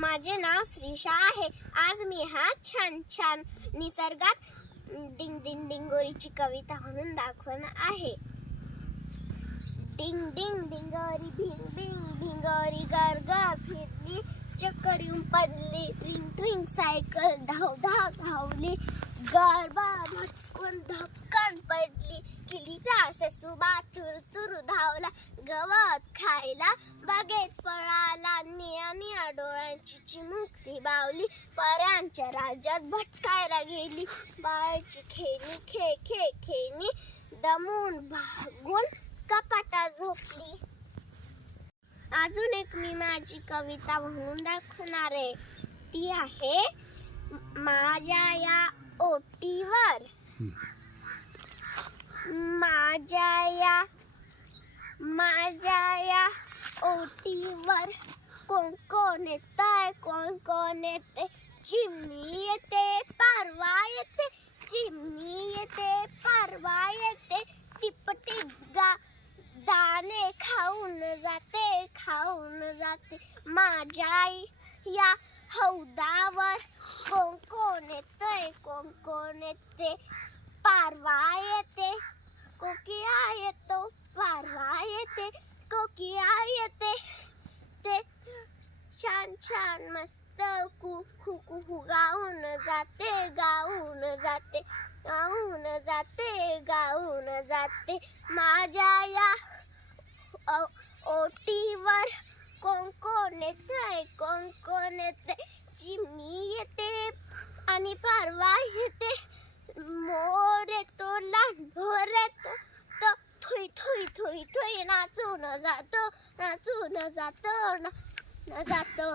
माझे नाव श्रीषा आहे. आज मी हा छान छान निसर्गात डिंग डिंग डिंगोरीची कविता म्हणून दाखवणार आहे. डिंग डिंग डिंगोरी भिंग भिंग भिंगोरी गर गर फिरली चक्कर येऊन पडली ट्रिंग ट्रिंग सायकल धाव धाव धावली गरबा भटकून धक्कन पडली किलीचा ससुबा तुर तुर धावला गवत खायला बागेत पळाला. निया निया डोळ्यांची चिमुकली बावली पऱ्यांच्या राज्यात भटकायला गेली. बाळाची खेळणी खे खे खेळणी दमून भागून कपाटात झोपली. अजून एक मी माझी कविता म्हणून दाखवणार आहे. ती आहे माझ्या या ओटीवर माझ्या या ओटीवर कोण कोण येतंय कोण कोण येते चिमणी येते पारवा येते चिमणी येते पारवा येते चिपटी गा दाणे खाऊन जाते खाऊन जाते माझ्या या येते येते येतो पारवा येते कोकिळा येते ते छान छान मस्त कु खु कु कु गाऊन जाते गाऊन जाते गाऊन जाते गाऊन जाते. माझ्या या ओ- ओटीवर थुई थुई थुई नाचून जातो नाचून जातो ना न जातो